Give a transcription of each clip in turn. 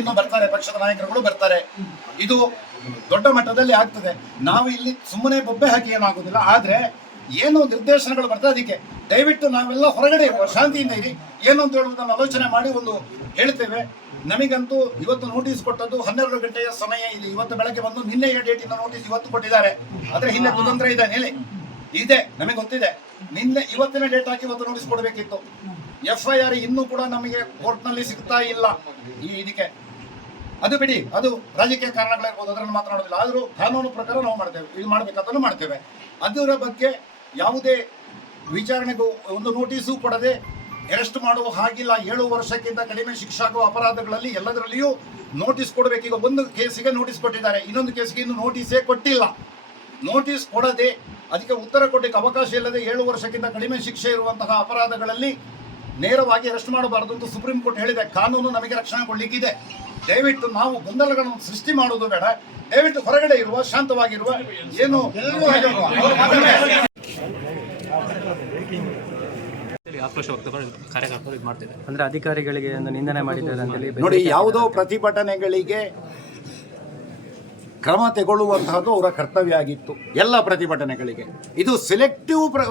ಇನ್ನು ಬರ್ತಾರೆ, ಪಕ್ಷದ ನಾಯಕರುಗಳು ಬರ್ತಾರೆ. ಇದು ದೊಡ್ಡ ಮಟ್ಟದಲ್ಲಿ ಆಗ್ತದೆ. ನಾವು ಇಲ್ಲಿ ಸುಮ್ಮನೆ ಬೊಬ್ಬೆ ಹಾಕಿ ಏನಾಗುದಿಲ್ಲ, ಆದ್ರೆ ಏನು ನಿರ್ದೇಶನಗಳು ಬರ್ತದೆ ಅದಕ್ಕೆ ದಯವಿಟ್ಟು ನಾವೆಲ್ಲ ಹೊರಗಡೆ ಶಾಂತಿಯಿಂದ ಇರಿ. ಏನು ಅಂತ ಹೇಳುವುದನ್ನು ಆಲೋಚನೆ ಮಾಡಿ ಒಂದು ಹೇಳ್ತೇವೆ. ನಮಗಂತೂ ಇವತ್ತು ನೋಟಿಸ್ ಕೊಟ್ಟದ್ದು ಹನ್ನೆರಡು ಗಂಟೆಯ ಸಮಯ ಇದೆ ಇವತ್ತು ಬೆಳಗ್ಗೆ ಬಂದು ನಿನ್ನೆಯ ಡೇಟಿನ ನೋಟಿಸ್ ಇವತ್ತು ಕೊಟ್ಟಿದ್ದಾರೆ. ಆದ್ರೆ ಹಿಂದೆ ಕುತಂತ್ರ ಇದೆ ಹೇಳಿ ಇದೆ, ನಮಗೆ ಗೊತ್ತಿದೆ. ನಿನ್ನೆ ಇವತ್ತಿನ ಡೇಟ್ ಹಾಕಿ ಇವತ್ತು ನೋಟಿಸ್ ಕೊಡಬೇಕಿತ್ತು. ಎಫ್ ಐ ಆರ್ ಇನ್ನೂ ಕೂಡ ನಮಗೆ ಕೋರ್ಟ್ನಲ್ಲಿ ಸಿಗ್ತಾ ಇಲ್ಲ. ಈ ಇದಕ್ಕೆ ಅದು ಬಿಡಿ, ಅದು ರಾಜಕೀಯ ಕಾರಣಗಳಿರ್ಬೋದು ಅದನ್ನು ಮಾತನಾಡೋದಿಲ್ಲ ಆದರೂ ಕಾನೂನು ಪ್ರಕಾರ ನಾವು ಮಾಡ್ತೇವೆ, ಇದು ಮಾಡಬೇಕಾದ್ರೂ ಮಾಡ್ತೇವೆ. ಅದರ ಬಗ್ಗೆ ಯಾವುದೇ ವಿಚಾರಣೆಗೂ ಒಂದು ನೋಟಿಸು ಕೊಡದೆ ಅರೆಸ್ಟ್ ಮಾಡುವ ಹಾಗಿಲ್ಲ. ಏಳು ವರ್ಷಕ್ಕಿಂತ ಕಡಿಮೆ ಶಿಕ್ಷಾಗುವ ಅಪರಾಧಗಳಲ್ಲಿ ಎಲ್ಲದರಲ್ಲಿಯೂ ನೋಟಿಸ್ ಕೊಡಬೇಕು. ಈಗ ಒಂದು ಕೇಸಿಗೆ ನೋಟಿಸ್ ಕೊಟ್ಟಿದ್ದಾರೆ, ಇನ್ನೊಂದು ಕೇಸಿಗೆ ಇನ್ನು ನೋಟಿಸೇ ಕೊಟ್ಟಿಲ್ಲ. ನೋಟಿಸ್ ಕೊಡದೆ ಅದಕ್ಕೆ ಉತ್ತರ ಕೊಡಲಿಕ್ಕೆ ಅವಕಾಶ ಇಲ್ಲದೆ ಏಳು ವರ್ಷಕ್ಕಿಂತ ಕಡಿಮೆ ಶಿಕ್ಷೆ ಇರುವಂತಹ ಅಪರಾಧಗಳಲ್ಲಿ ನೇರವಾಗಿ ಅರೆಸ್ಟ್ ಮಾಡಬಾರದು ಅಂತ ಸುಪ್ರೀಂ ಕೋರ್ಟ್ ಹೇಳಿದೆ. ಕಾನೂನು ನಮಗೆ ರಕ್ಷಣೆ ಕೊಡ್ಲಿಕ್ಕಿದೆ. ದಯವಿಟ್ಟು ನಾವು ಗೊಂದಲಗಳನ್ನು ಸೃಷ್ಟಿ ಮಾಡುವುದು ಬೇಡ. ದಯವಿಟ್ಟು ಹೊರಗಡೆ ಇರುವ ಶಾಂತವಾಗಿರುವ ಏನು ಅಂದ್ರೆ ಅಧಿಕಾರಿಗಳಿಗೆ ನಿಂದನೆ ಮಾಡಿದ್ದಾರೆ ಅಂತೇಳಿ ನೋಡಿ ಯಾವುದೋ ಪ್ರತಿಭಟನೆಗಳಿಗೆ ಕ್ರಮ ತೆಗೊಳ್ಳುವಂತಹದ್ದು ಅವರ ಕರ್ತವ್ಯ ಆಗಿತ್ತು ಎಲ್ಲ ಪ್ರತಿಭಟನೆಗಳಿಗೆ. ಇದು ಸೆಲೆಕ್ಟಿವ್ ಪ್ರ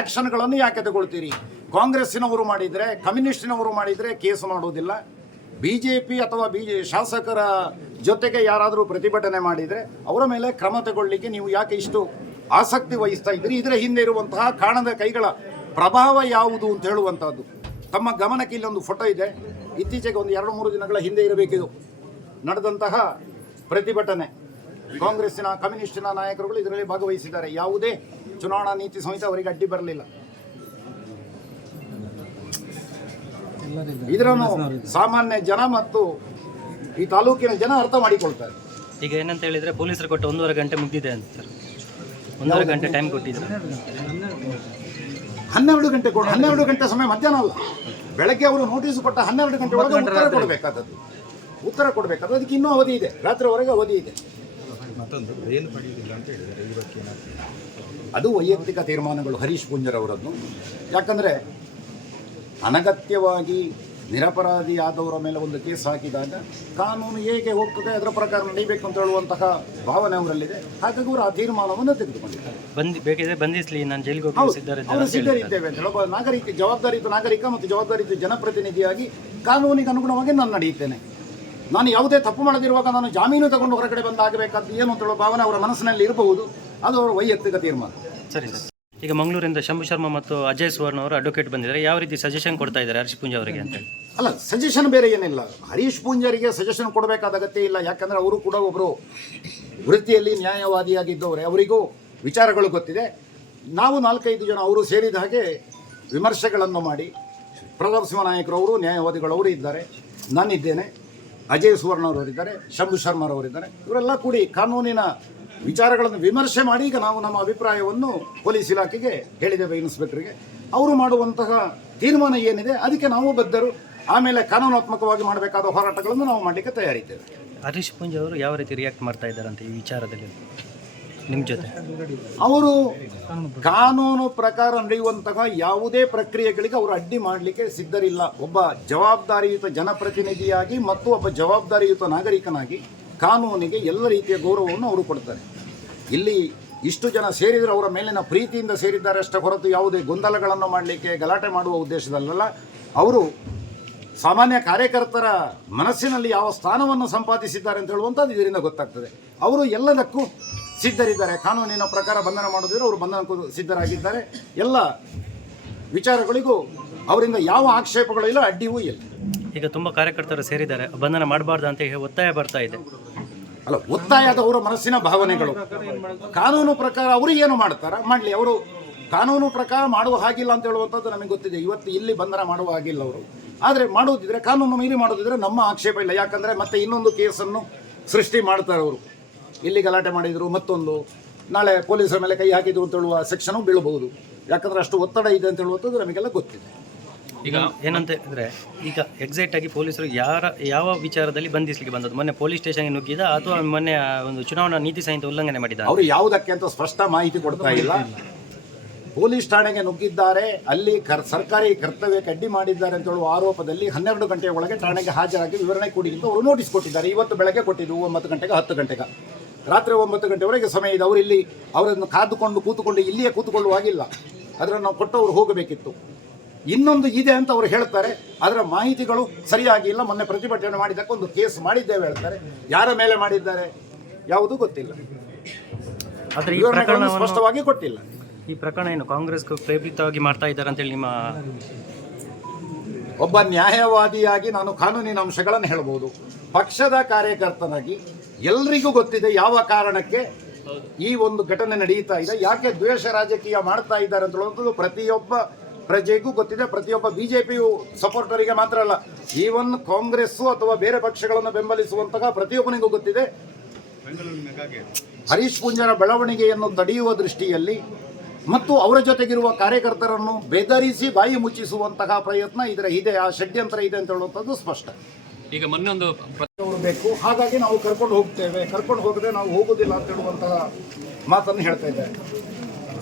ಆಕ್ಷನ್ಗಳನ್ನು ಯಾಕೆ ತಗೊಳ್ತೀರಿ? ಕಾಂಗ್ರೆಸ್ಸಿನವರು ಮಾಡಿದರೆ ಕಮ್ಯುನಿಸ್ಟಿನವರು ಮಾಡಿದರೆ ಕೇಸ್ ಮಾಡೋದಿಲ್ಲ. ಬಿ ಜೆ ಪಿ ಅಥವಾ ಬಿ ಶಾಸಕರ ಜೊತೆಗೆ ಯಾರಾದರೂ ಪ್ರತಿಭಟನೆ ಮಾಡಿದರೆ ಅವರ ಮೇಲೆ ಕ್ರಮ ತಗೊಳ್ಳಿಕ್ಕೆ ನೀವು ಯಾಕೆ ಇಷ್ಟು ಆಸಕ್ತಿ ವಹಿಸ್ತಾ ಇದ್ದೀರಿ? ಇದರ ಹಿಂದೆ ಇರುವಂತಹ ಕಾಣದ ಕೈಗಳ ಪ್ರಭಾವ ಯಾವುದು ಅಂತ ಹೇಳುವಂಥದ್ದು. ತಮ್ಮ ಗಮನಕ್ಕೆ ಇಲ್ಲೊಂದು ಫೋಟೋ ಇದೆ. ಇತ್ತೀಚೆಗೆ ಒಂದು ಎರಡು ಮೂರು ದಿನಗಳ ಹಿಂದೆ ಇರಬೇಕಿದು. ನಡೆದಂತಹ ಪ್ರತಿಭಟನೆ. ಕಾಂಗ್ರೆಸ್ಸಿನ ಕಮ್ಯುನಿಸ್ಟಿನ ನಾಯಕರುಗಳು ಇದರಲ್ಲಿ ಭಾಗವಹಿಸಿದ್ದಾರೆ. ಯಾವುದೇ ಚುನಾವಣಾ ನೀತಿ ಸಂಹಿತೆ ಅವರಿಗೆ ಅಡ್ಡಿ ಬರಲಿಲ್ಲ. ಇದರನ್ನು ಸಾಮಾನ್ಯ ಜನ ಮತ್ತು ಈ ತಾಲೂಕಿನ ಜನ ಅರ್ಥ ಮಾಡಿಕೊಳ್ತಾರೆ. ಈಗ ಏನಂತ ಹೇಳಿದ್ರೆ ಪೊಲೀಸರು ಕೊಟ್ಟು ಒಂದೂವರೆ ಗಂಟೆ ಮುಗಿದಿದೆ ಅಂತ ಸರ್. ಒಂದೂವರೆ ಗಂಟೆ ಟೈಮ್ ಕೊಟ್ಟಿದ್ರು. ಹನ್ನೆರಡು ಗಂಟೆ ಕೊಡ ಹನ್ನೆರಡು ಗಂಟೆ ಸಮಯ ಮಧ್ಯಾಹ್ನ ಅಲ್ಲ. ಬೆಳಗ್ಗೆ ಅವರು ನೋಟಿಸ್ ಕೊಟ್ಟ ಹನ್ನೆರಡು ಗಂಟೆ ಒಳಗೆ ಉತ್ತರ ಕೊಡಬೇಕಾದದ್ದು. ಉತ್ತರ ಕೊಡಬೇಕಾದ್ರೆ ಅದಕ್ಕೆ ಇನ್ನೂ ಅವಧಿ ಇದೆ. ರಾತ್ರಿವರೆಗೆ ಅವಧಿ ಇದೆ. ಅದು ವೈಯಕ್ತಿಕ ತೀರ್ಮಾನಗಳು. ಹರೀಶ್ ಗುಂಜರ್ ಅವರದ್ದು. ಯಾಕಂದರೆ ಅನಗತ್ಯವಾಗಿ ನಿರಪರಾಧಿಯಾದವರ ಮೇಲೆ ಒಂದು ಕೇಸ್ ಹಾಕಿದಾಗ ಕಾನೂನು ಹೇಗೆ ಹೋಗ್ತದೆ ಅದರ ಪ್ರಕಾರ ನಡೀಬೇಕು ಅಂತ ಹೇಳುವಂತಹ ಭಾವನೆ ಅವರಲ್ಲಿದೆ. ಹಾಗಾಗಿ ಅವರು ಆ ತೀರ್ಮಾನವನ್ನು ತೆಗೆದುಕೊಂಡಿದ್ದಾರೆ. ಬಂದಿ ಬೇಕಿದ್ರೆ ಬಂಧಿಸ್ಲಿ ನಾನು ಜೈಲಿಗೆ ಹೋಗಿ ಸಿದ್ಧರಿದ್ದೇವೆ ಅಂತ ಹೇಳುವ ನಾಗರಿಕ ಜವಾಬ್ದಾರಿಯುತ ನಾಗರಿಕ ಮತ್ತು ಜವಾಬ್ದಾರಿಯುತ ಜನಪ್ರತಿನಿಧಿಯಾಗಿ ಕಾನೂನಿಗೆ ಅನುಗುಣವಾಗಿ ನಾನು ನಡೆಯುತ್ತೇನೆ. ನಾನು ಯಾವುದೇ ತಪ್ಪು ಮಾಡದಿರುವಾಗ ನಾನು ಜಾಮೀನು ತಗೊಂಡು ಹೊರಗಡೆ ಬಂದಾಗಬೇಕಾದ್ದು ಏನು ಅಂತ ಹೇಳೋ ಭಾವನೆ ಅವರ ಮನಸ್ಸಿನಲ್ಲಿ ಇರಬಹುದು. ಅದು ಅವರ ವೈಯಕ್ತಿಕ ತೀರ್ಮಾನ. ಸರಿ ಸರ್. ಈಗ ಮಂಗಳೂರಿಂದ ಶಂಭು ಶರ್ಮಾ ಮತ್ತು ಅಜಯ್ ಸುವರ್ಣ ಅವರು ಅಡ್ವೊಕೇಟ್ ಬಂದಿದ್ದಾರೆ. ಯಾವ ರೀತಿ ಸಜೆಷನ್ ಕೊಡ್ತಾ ಇದ್ದಾರೆ ಹರ್ಷ್ ಪೂಂಜಾ ಅವರಿಗೆ ಅಂತ ಅಲ್ಲ ಸಜೆಷನ್ ಬೇರೆ ಏನಿಲ್ಲ. ಹರೀಶ್ ಪೂಂಜರಿಗೆ ಸಜೆಷನ್ ಕೊಡಬೇಕಾದ ಅಗತ್ಯ ಇಲ್ಲ. ಯಾಕಂದ್ರೆ ಅವರು ಕೂಡ ಒಬ್ಬರು ವೃತ್ತಿಯಲ್ಲಿ ನ್ಯಾಯವಾದಿಯಾಗಿದ್ದವರೇ. ಅವರಿಗೂ ವಿಚಾರಗಳು ಗೊತ್ತಿದೆ. ನಾವು ನಾಲ್ಕೈದು ಜನ ಅವರು ಸೇರಿದ ಹಾಗೆ ವಿಮರ್ಶೆಗಳನ್ನು ಮಾಡಿ, ಪ್ರತಾಪ್ ನ್ಯಾಯವಾದಿಗಳು ಅವರು ಇದ್ದಾರೆ. ನಾನಿದ್ದೇನೆ. ಅಜಯ್ ಸುವರ್ಣ ಅವರಿದ್ದಾರೆ, ಶಂಭು ಶರ್ಮರವರಿದ್ದಾರೆ. ಇವರೆಲ್ಲ ಕೂಡಿ ಕಾನೂನಿನ ವಿಚಾರಗಳನ್ನು ವಿಮರ್ಶೆ ಮಾಡಿ ಈಗ ನಾವು ನಮ್ಮ ಅಭಿಪ್ರಾಯವನ್ನು ಪೊಲೀಸ್ ಇಲಾಖೆಗೆ ಹೇಳಿದ್ದೇವೆ ಇನ್ಸ್ಪೆಕ್ಟರ್ಗೆ. ಅವರು ಮಾಡುವಂತಹ ತೀರ್ಮಾನ ಏನಿದೆ ಅದಕ್ಕೆ ನಾವು ಬದ್ಧರು. ಆಮೇಲೆ ಕಾನೂನಾತ್ಮಕವಾಗಿ ಮಾಡಬೇಕಾದ ಹೋರಾಟಗಳನ್ನು ನಾವು ಮಾಡಲಿಕ್ಕೆ ತಯಾರಿದ್ದೇವೆ. ಹರೀಶ್ ಪುಂಜ್ ಅವರು ಯಾವ ರೀತಿ ರಿಯಾಕ್ಟ್ ಮಾಡ್ತಾ ಇದ್ದಾರೆ ಅಂತ ಈ ವಿಚಾರದಲ್ಲಿ? ನಿಮ್ಮ ಜೊತೆ. ಅವರು ಕಾನೂನು ಪ್ರಕಾರ ನಡೆಯುವಂತಹ ಯಾವುದೇ ಪ್ರಕ್ರಿಯೆಗಳಿಗೆ ಅವರು ಅಡ್ಡಿ ಮಾಡಲಿಕ್ಕೆ ಸಿದ್ಧರಿಲ್ಲ. ಒಬ್ಬ ಜವಾಬ್ದಾರಿಯುತ ಜನಪ್ರತಿನಿಧಿಯಾಗಿ ಮತ್ತು ಒಬ್ಬ ಜವಾಬ್ದಾರಿಯುತ ನಾಗರಿಕನಾಗಿ ಕಾನೂನಿಗೆ ಎಲ್ಲ ರೀತಿಯ ಗೌರವವನ್ನು ಅವರು ಕೊಡ್ತಾರೆ. ಇಲ್ಲಿ ಇಷ್ಟು ಜನ ಸೇರಿದರೆ ಅವರ ಮೇಲಿನ ಪ್ರೀತಿಯಿಂದ ಸೇರಿದ್ದಾರೆ ಅಷ್ಟೇ ಹೊರತು ಯಾವುದೇ ಗೊಂದಲಗಳನ್ನು ಮಾಡಲಿಕ್ಕೆ, ಗಲಾಟೆ ಮಾಡುವ ಉದ್ದೇಶದಲ್ಲೆಲ್ಲ. ಅವರು ಸಾಮಾನ್ಯ ಕಾರ್ಯಕರ್ತರ ಮನಸ್ಸಿನಲ್ಲಿ ಯಾವ ಸ್ಥಾನವನ್ನು ಸಂಪಾದಿಸಿದ್ದಾರೆ ಅಂತ ಹೇಳುವಂಥದ್ದು ಇದರಿಂದ ಗೊತ್ತಾಗ್ತದೆ. ಅವರು ಎಲ್ಲದಕ್ಕೂ ಸಿದ್ಧರಿದ್ದಾರೆ. ಕಾನೂನಿನ ಪ್ರಕಾರ ಬಂಧನ ಮಾಡೋದಿದ್ರೆ ಅವರು ಬಂಧನಕ್ಕೂ ಸಿದ್ಧರಾಗಿದ್ದಾರೆ. ಎಲ್ಲ ವಿಚಾರಗಳಿಗೂ ಅವರಿಂದ ಯಾವ ಆಕ್ಷೇಪಗಳು ಇಲ್ಲ, ಅಡ್ಡಿಯೂ ಇಲ್ಲ. ಈಗ ತುಂಬ ಕಾರ್ಯಕರ್ತರು ಸೇರಿದ್ದಾರೆ. ಬಂಧನ ಮಾಡಬಾರ್ದು ಅಂತ ಒತ್ತಾಯ ಬರ್ತಾ ಇದೆ. ಅಲ್ಲ, ಒತ್ತಾಯದ ಅವರ ಮನಸ್ಸಿನ ಭಾವನೆಗಳು. ಕಾನೂನು ಪ್ರಕಾರ ಅವರು ಏನು ಮಾಡ್ತಾರ? ಮಾಡಲಿ, ಅವರು ಕಾನೂನು ಪ್ರಕಾರ ಮಾಡುವ ಹಾಗಿಲ್ಲ ಅಂತ ಹೇಳುವಂಥದ್ದು ನಮಗೆ ಗೊತ್ತಿದೆ. ಇವತ್ತು ಇಲ್ಲಿ ಬಂಧನ ಮಾಡುವ ಹಾಗಿಲ್ಲ ಅವರು. ಆದರೆ ಮಾಡೋದಿದ್ರೆ, ಕಾನೂನು ಮೀರಿ ಮಾಡೋದಿದ್ರೆ ನಮ್ಮ ಆಕ್ಷೇಪ ಇಲ್ಲ. ಯಾಕಂದರೆ ಮತ್ತೆ ಇನ್ನೊಂದು ಕೇಸನ್ನು ಸೃಷ್ಟಿ ಮಾಡ್ತಾರೆ ಅವರು. ಇಲ್ಲಿ ಗಲಾಟೆ ಮಾಡಿದರು, ಮತ್ತೊಂದು. ನಾಳೆ ಪೊಲೀಸರ ಮೇಲೆ ಕೈ ಹಾಕಿದ್ರು ಅಂತ ಹೇಳುವ ಸೆಕ್ಷನು ಬೀಳಬಹುದು. ಯಾಕಂದರೆ ಅಷ್ಟು ಒತ್ತಡ ಇದೆ ಅಂತ ಹೇಳುವಂಥದ್ದು ನಮಗೆಲ್ಲ ಗೊತ್ತಿದೆ. ಈಗ ಏನಂತ ಹೇಳಿದ್ರೆ ಈಗ ಎಕ್ಸಾಕ್ಟ್ ಆಗಿ ಪೊಲೀಸರು ಯಾರ ಯಾವ ವಿಚಾರದಲ್ಲಿ ಬಂಧಿಸಲಿಕ್ಕೆ ಬಂದದ್ದು? ಮೊನ್ನೆ ಪೊಲೀಸ್ ಸ್ಟೇಷನ್ಗೆ ನುಗ್ಗಿದ ಅಥವಾ ಮೊನ್ನೆ ಆ ಒಂದು ಚುನಾವಣಾ ನೀತಿ ಸಂಹಿತೆ ಉಲ್ಲಂಘನೆ ಮಾಡಿದ ಅವರು ಯಾವುದಕ್ಕೆ ಅಂತ ಸ್ಪಷ್ಟ ಮಾಹಿತಿ ಕೊಡ್ತಾ ಇಲ್ಲ. ಪೊಲೀಸ್ ಠಾಣೆಗೆ ನುಗ್ಗಿದ್ದಾರೆ ಅಲ್ಲಿ ಕರ್ ಸರ್ಕಾರಿ ಕರ್ತವ್ಯಕ್ಕೆ ಕಡ್ಡಿ ಮಾಡಿದ್ದಾರೆ ಅಂತ ಹೇಳುವ ಆರೋಪದಲ್ಲಿ ಹನ್ನೆರಡು ಗಂಟೆಯ ಒಳಗೆ ಠಾಣೆಗೆ ಹಾಜರಾಗಿ ವಿವರಣೆ ಕೊಡಿ ಅಂತ ಅವರು ನೋಟಿಸ್ ಕೊಟ್ಟಿದ್ದಾರೆ. ಇವತ್ತು ಬೆಳಗ್ಗೆ ಕೊಟ್ಟಿದ್ದು ಒಂಬತ್ತು ಗಂಟೆಗೆ ಹತ್ತು ಗಂಟೆಗೆ. ರಾತ್ರಿ ಒಂಬತ್ತು ಗಂಟೆವರೆಗೆ ಸಮಯ ಇದೆ. ಅವರು ಇಲ್ಲಿ ಅವರನ್ನು ಕಾದುಕೊಂಡು ಕೂತುಕೊಂಡು ಇಲ್ಲಿಯೇ ಕೂತುಕೊಳ್ಳುವಾಗಿಲ್ಲ ಅದನ್ನು ನಾವು ಕೊಟ್ಟವರು ಹೋಗಬೇಕಿತ್ತು. ಇನ್ನೊಂದು ಇದೆ ಅಂತ ಅವರು ಹೇಳ್ತಾರೆ. ಅದರ ಮಾಹಿತಿಗಳು ಸರಿಯಾಗಿ ಇಲ್ಲ. ಮೊನ್ನೆ ಪ್ರತಿಭಟನೆ ಮಾಡಿದ್ದಕ್ಕೆ ಒಂದು ಕೇಸ್ ಮಾಡಿದ್ದೇವೆ ಹೇಳ್ತಾರೆ. ಯಾರ ಮೇಲೆ ಮಾಡಿದ್ದಾರೆ? ಯಾವುದೂ ಗೊತ್ತಿಲ್ಲ. ಸ್ಪಷ್ಟವಾಗಿ ಕೊಟ್ಟಿಲ್ಲ. ಈ ಪ್ರಕರಣ ಏನು? ಕಾಂಗ್ರೆಸ್ ಪ್ರೇರಿತವಾಗಿ ಮಾಡ್ತಾ ಇದ್ದಾರೆ ಅಂತೇಳಿ ನಿಮ್ಮ ಒಬ್ಬ ನ್ಯಾಯವಾದಿಯಾಗಿ ನಾನು ಕಾನೂನಿನ ಅಂಶಗಳನ್ನು ಹೇಳ್ಬೋದು. ಪಕ್ಷದ ಕಾರ್ಯಕರ್ತನಾಗಿ ಎಲ್ರಿಗೂ ಗೊತ್ತಿದೆ ಯಾವ ಕಾರಣಕ್ಕೆ ಈ ಒಂದು ಘಟನೆ ನಡೆಯುತ್ತಾ ಇದೆ. ಯಾಕೆ ದ್ವೇಷ ರಾಜಕೀಯ ಮಾಡ್ತಾ ಇದ್ದಾರೆ ಅಂತ ಹೇಳುವಂಥದ್ದು ಪ್ರತಿಯೊಬ್ಬ ಪ್ರಜೆಗೂ ಗೊತ್ತಿದೆ ಪ್ರತಿಯೊಬ್ಬ ಬಿಜೆಪಿ ಸಪೋರ್ಟರಿಗೆ ಮಾತ್ರ ಅಲ್ಲ ಈವನ್ ಕಾಂಗ್ರೆಸ್ಸು ಅಥವಾ ಬೇರೆ ಪಕ್ಷಗಳನ್ನು ಬೆಂಬಲಿಸುವಂತಹ ಪ್ರತಿಯೊಬ್ಬನಿಗೂ ಗೊತ್ತಿದೆ. ಹರೀಶ್ ಪೂಂಜರ ಬೆಳವಣಿಗೆಯನ್ನು ತಡೆಯುವ ದೃಷ್ಟಿಯಲ್ಲಿ ಮತ್ತು ಅವರ ಜೊತೆಗಿರುವ ಕಾರ್ಯಕರ್ತರನ್ನು ಬೆದರಿಸಿ ಬಾಯಿ ಮುಚ್ಚಿಸುವಂತಹ ಪ್ರಯತ್ನ ಇದರ ಇದೆ ಆ ಷಡ್ಯಂತ್ರ ಇದೆ ಅಂತ ಹೇಳುವಂಥದ್ದು ಸ್ಪಷ್ಟ. ಈಗ ಮೊನ್ನೊಂದು ಬೇಕು. ಹಾಗಾಗಿ ನಾವು ಕರ್ಕೊಂಡು ಹೋಗ್ತೇವೆ. ಕರ್ಕೊಂಡು ಹೋಗದೆ ನಾವು ಹೋಗುದಿಲ್ಲ ಅಂತ ಹೇಳುವಂತಹ ಮಾತನ್ನು ಹೇಳ್ತಾ ಇದ್ದಾರೆ.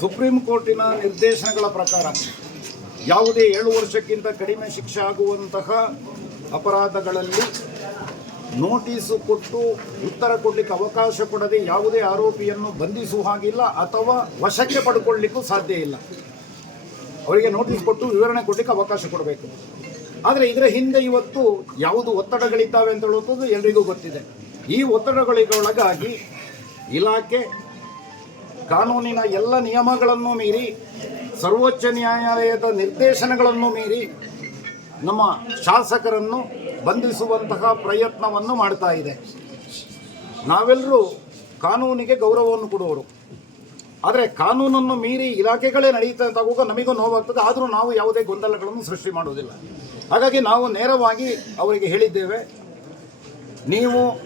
ಸುಪ್ರೀಂ ಕೋರ್ಟಿನ ನಿರ್ದೇಶನಗಳ ಪ್ರಕಾರ ಯಾವುದೇ ಏಳು ವರ್ಷಕ್ಕಿಂತ ಕಡಿಮೆ ಶಿಕ್ಷೆ ಆಗುವಂತಹ ಅಪರಾಧಗಳಲ್ಲಿ ನೋಟಿಸು ಕೊಟ್ಟು ಉತ್ತರ ಕೊಡಲಿಕ್ಕೆ ಅವಕಾಶ ಕೊಡದೆ ಯಾವುದೇ ಆರೋಪಿಯನ್ನು ಬಂಧಿಸುವ ಹಾಗಿಲ್ಲ ಅಥವಾ ವಶಕ್ಕೆ ಪಡ್ಕೊಳ್ಳಿಕ್ಕೂ ಸಾಧ್ಯ ಇಲ್ಲ. ಅವರಿಗೆ ನೋಟಿಸ್ ಕೊಟ್ಟು ವಿವರಣೆ ಕೊಡಲಿಕ್ಕೆ ಅವಕಾಶ ಕೊಡಬೇಕು. ಆದರೆ ಇದರ ಹಿಂದೆ ಇವತ್ತು ಯಾವುದು ಒತ್ತಡಗಳಿದ್ದಾವೆ ಅಂತ ಹೇಳುವಂಥದ್ದು ಎಲ್ರಿಗೂ ಗೊತ್ತಿದೆ. ಈ ಒತ್ತಡಗಳಿಗೊಳಗಾಗಿ ಇಲಾಖೆ ಕಾನೂನಿನ ಎಲ್ಲ ನಿಯಮಗಳನ್ನು ಮೀರಿ ಸರ್ವೋಚ್ಚ ನ್ಯಾಯಾಲಯದ ನಿರ್ದೇಶನಗಳನ್ನು ಮೀರಿ ನಮ್ಮ ಶಾಸಕರನ್ನು ಬಂಧಿಸುವಂತಹ ಪ್ರಯತ್ನವನ್ನು ಮಾಡ್ತಾ ಇದೆ. ನಾವೆಲ್ಲರೂ ಕಾನೂನಿಗೆ ಗೌರವವನ್ನು ಕೊಡುವರು. ಆದರೆ ಕಾನೂನನ್ನು ಮೀರಿ ಇಲಾಖೆಗಳೇ ನಡೀತಾ ಹೋಗುವಾಗ ನಮಗೂ ನೋವಾಗ್ತದೆ. ಆದರೂ ನಾವು ಯಾವುದೇ ಗೊಂದಲಗಳನ್ನು ಸೃಷ್ಟಿ ಮಾಡುವುದಿಲ್ಲ. ಹಾಗಾಗಿ ನಾವು ನೇರವಾಗಿ ಅವರಿಗೆ ಹೇಳಿದ್ದೇವೆ. ನೀವು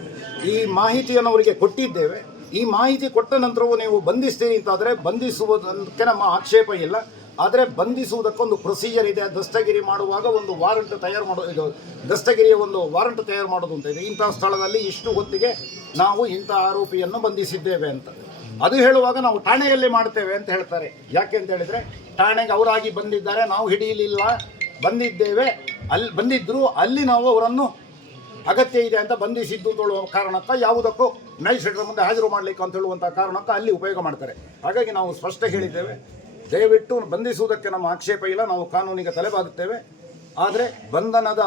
ಈ ಮಾಹಿತಿಯನ್ನು ಅವರಿಗೆ ಕೊಟ್ಟಿದ್ದೇವೆ. ಈ ಮಾಹಿತಿ ಕೊಟ್ಟ ನಂತರವೂ ನೀವು ಬಂಧಿಸ್ತೀರಿ ಅಂತಾದರೆ ಬಂಧಿಸುವುದಕ್ಕೆ ನಮ್ಮ ಆಕ್ಷೇಪ ಇಲ್ಲ. ಆದರೆ ಬಂಧಿಸುವುದಕ್ಕೊಂದು ಪ್ರೊಸೀಜರ್ ಇದೆ. ದಸ್ತಗಿರಿ ಮಾಡುವಾಗ ಒಂದು ವಾರಂಟ್ ತಯಾರು ಮಾಡೋ ಇದು ದಸ್ತಗಿರಿಯ ಒಂದು ವಾರಂಟ್ ತಯಾರು ಮಾಡೋದು ಅಂತ ಇದೆ. ಇಂಥ ಸ್ಥಳದಲ್ಲಿ ಇಷ್ಟು ಹೊತ್ತಿಗೆ ನಾವು ಇಂಥ ಆರೋಪಿಯನ್ನು ಬಂಧಿಸಿದ್ದೇವೆ ಅಂತ. ಅದು ಹೇಳುವಾಗ ನಾವು ಠಾಣೆಯಲ್ಲಿ ಮಾಡ್ತೇವೆ ಅಂತ ಹೇಳ್ತಾರೆ. ಯಾಕೆ ಅಂತ ಹೇಳಿದರೆ ಠಾಣೆಗೆ ಅವರಾಗಿ ಬಂದಿದ್ದಾರೆ. ನಾವು ಹಿಡಿಯಲಿಲ್ಲ. ಬಂದಿದ್ದೇವೆ. ಅಲ್ಲಿ ಬಂದಿದ್ದರೂ ಅಲ್ಲಿ ನಾವು ಅವರನ್ನು ಅಗತ್ಯ ಇದೆ ಅಂತ ಬಂಧಿಸಿದ್ದು ಕಾರಣಕ್ಕ ಯಾವುದಕ್ಕೂ ಮ್ಯಾಜಿಸ್ಟ್ರೇಟರ್ ಮುಂದೆ ಹಾಜರು ಮಾಡಲಿಕ್ಕೆ ಅಂತ ಹೇಳುವಂಥ ಕಾರಣಕ್ಕೆ ಅಲ್ಲಿ ಉಪಯೋಗ ಮಾಡ್ತಾರೆ. ಹಾಗಾಗಿ ನಾವು ಸ್ಪಷ್ಟ ಹೇಳಿದ್ದೇವೆ. ದಯವಿಟ್ಟು ಬಂಧಿಸುವುದಕ್ಕೆ ನಮ್ಮ ಆಕ್ಷೇಪ ಇಲ್ಲ. ನಾವು ಕಾನೂನಿಗೆ ತಲೆಬಾಗುತ್ತೇವೆ. ಆದರೆ ಬಂಧನದ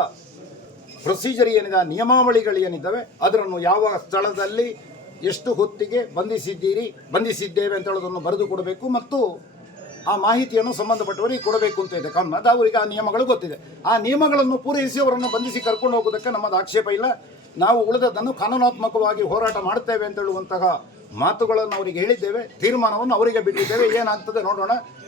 ಪ್ರೊಸೀಜರ್ ಏನಿದೆ, ನಿಯಮಾವಳಿಗಳು ಏನಿದ್ದಾವೆ, ಅದರನ್ನು ಯಾವ ಸ್ಥಳದಲ್ಲಿ ಎಷ್ಟು ಹೊತ್ತಿಗೆ ಬಂಧಿಸಿದ್ದೀರಿ, ಬಂಧಿಸಿದ್ದೇವೆ ಅಂತ ಹೇಳೋದನ್ನು ಬರೆದು ಕೊಡಬೇಕು ಮತ್ತು ಆ ಮಾಹಿತಿಯನ್ನು ಸಂಬಂಧಪಟ್ಟವರಿಗೆ ಕೊಡಬೇಕು ಅಂತ ಇದೆ. ಕಾನೂನು. ಅದು ಅವರಿಗೆ ಆ ನಿಯಮಗಳು ಗೊತ್ತಿದೆ. ಆ ನಿಯಮಗಳನ್ನು ಪೂರೈಸಿ ಅವರನ್ನು ಬಂಧಿಸಿ ಕರ್ಕೊಂಡು ಹೋಗೋದಕ್ಕೆ ನಮ್ಮದು ಆಕ್ಷೇಪ ಇಲ್ಲ. ನಾವು ಉಳಿದದ್ದನ್ನು ಕಾನೂನಾತ್ಮಕವಾಗಿ ಹೋರಾಟ ಮಾಡುತ್ತೇವೆ ಅಂತ ಹೇಳುವಂತಹ ಮಾತುಗಳನ್ನು ಅವರಿಗೆ ಹೇಳಿದ್ದೇವೆ, ತೀರ್ಮಾನವನ್ನು ಅವರಿಗೆ ಬಿಟ್ಟಿದ್ದೇವೆ. ಏನಾಗ್ತದೆ ನೋಡೋಣ.